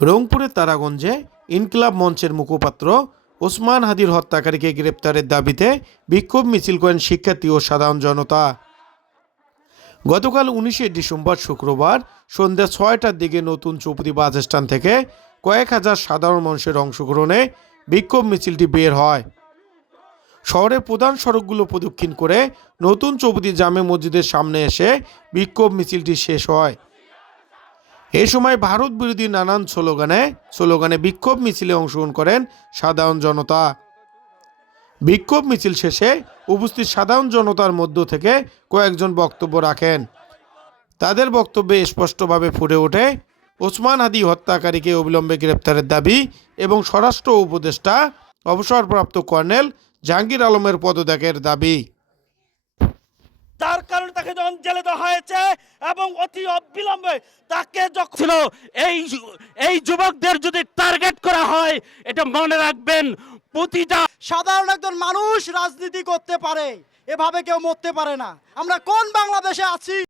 রংপুরের তারাগঞ্জে ইনকিলাব মঞ্চের মুখপাত্র ওসমান হাদির হত্যাকারীকে গ্রেপ্তারের দাবিতে বিক্ষোভ মিছিল করেন শিক্ষার্থী ও সাধারণ জনতা। গতকাল 19শে ডিসেম্বর শুক্রবার সন্ধ্যা 6টার দিকে নতুন চৌপতি বাস স্ট্যান্ড থেকে কয়েক হাজার সাধারণ মানুষের অংশগ্রহণে বিক্ষোভ মিছিলটি বের হয়। শহরের প্রধান সড়কগুলো প্রদক্ষিণ করে নতুন চৌপতি জামে মসজিদের সামনে এসে বিক্ষোভ মিছিলটি শেষ হয়। এই সময় ভারত বিরোধী নানান স্লোগানে বিক্ষোভ মিছিলে অংশগ্রহণ করেন সাধারণ জনতা। বিক্ষোভ মিছিল শেষে উপস্থিত সাধারণ জনতার মধ্য থেকে কয়েকজন বক্তব্য রাখেন। তাদের বক্তব্যে স্পষ্টভাবে ফুটে ওঠে ওসমান হাদি হত্যাকারীকে অবিলম্বে গ্রেপ্তারের দাবি এবং স্বরাষ্ট্র উপদেষ্টা অবসরপ্রাপ্ত কর্নেল জাহাঙ্গীর আলমের পদত্যাগের দাবি। তার কারণে তাকে যখন জেলে দেওয়া হয়েছে এবং অতি অবিলম্বে তাকে যখন এই যুবকদের যদি টার্গেট করা হয়, এটা মনে রাখবেন, প্রতিটা সাধারণ একজন মানুষ রাজনীতি করতে পারে, এভাবে কেউ মরতে পারে না। আমরা কোন বাংলাদেশে আছি?